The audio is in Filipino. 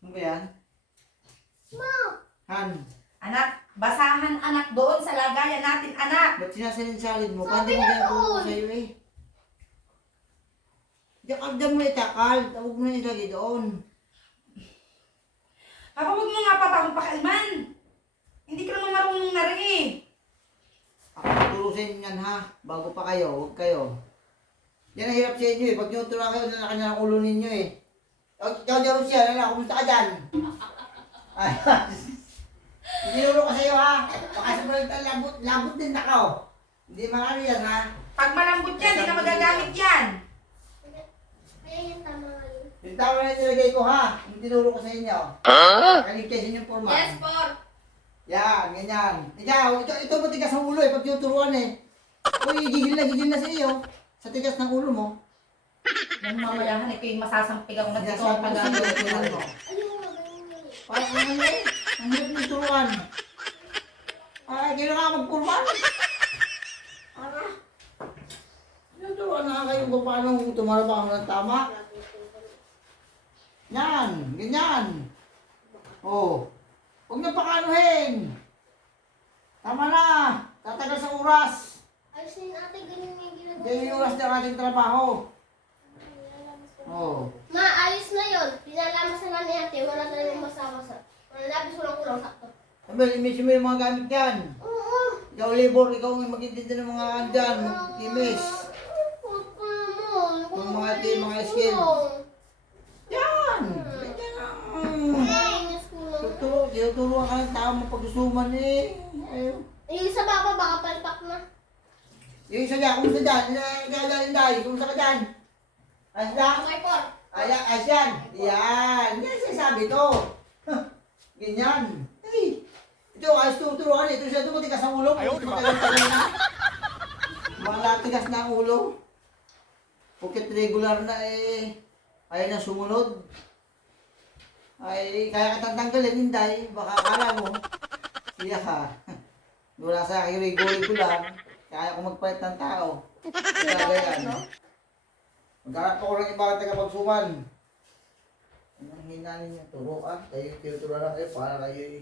Ano ba yan? Han, Anak, basahan anak doon sa lagayan natin, anak. ba't sinasalin-salin mo? Paano mo ginagawa ko sa'yo eh? Diyan mo itakal. Huwag mo na ilagay doon. Papa, huwag mo nga papa akong pakalman. Hindi ka naman marunong na rin eh. Ako tuturo sa inyo yan ha. Bago pa kayo, huwag kayo. Yan ang hirap sa inyo eh. Pag tinuturo kayo, nalaki na ang ulo ninyo eh. Ikaw dyan siya, nala, kumusta ka dyan? Ay, tinuro ko sa'yo ha. Baka sa balik labot din ako. Hindi makano yan ha. Pag malambot yan, hindi ka magagamit yan. Yung tama na nilagay ko ha. Yung tinuro ko sa inyo. Kaligtasin yung forma. Yes, por. Yan, ganyan. Ikaw, ito mo tigas ang ulo eh. Pag tinuturuan eh. Uy, gigil na sa iyo. Sa tigas ng ulo mo. Nang mamayahan, ito yung masasampig ako na dito. Sabi ko sa tinuturuan mo. Parang ano eh. Ang hirap ng turuan. Ay, kailangan magpurman. Ara. Tinuturuan na kayo kung paano tumarabang ng tama. Yan, ganyan. Oh. Huwag niyo pakanuhin. Tama na. Tatagal sa oras. Ayos na yun ate, ganyan yung ginagawa. Ganyan yung oras ng ating trabaho. Oh. Ma, ayos na yun. Pinalamas na ni ate, wala na yung masama-sa. Wala labis walang kulang sakto. Sabi, limisin mo yung mga gamit dyan. Oo. Ikaw labor, ikaw ang mag-intindi ng mga andyan, timis. Yung mga skill. Yan! Ganyan ang... Tinuturuan ka ng tao mapagsusuman eh. Ayun. Yung isa baba, baka palpak na. Yung isa dyan, kumusta dyan? Inday, kumusta ka dyan? Ayos lang? Okay, por. Ayos yan. Yan. Yan sinasabi ko. Ganyan. Ay. Ito, ayos tuturuan. Ito siya ito, matigas ang ulo. Matagal-tagal na. Mga tigas na ang ulo. Pukit regular na eh. Ayaw na sumunod. Ay, kaya ka tanggalin, Inday. Baka akala mo. Siya ka. Wala sa akin, rigori ko lang. Kaya ko magpalit ng tao. Kaya yan. Maghanap ako ng ibang tagapagsuman. Ang hina ninyo, turuan. Kayo, tinuturuan na kayo para kayo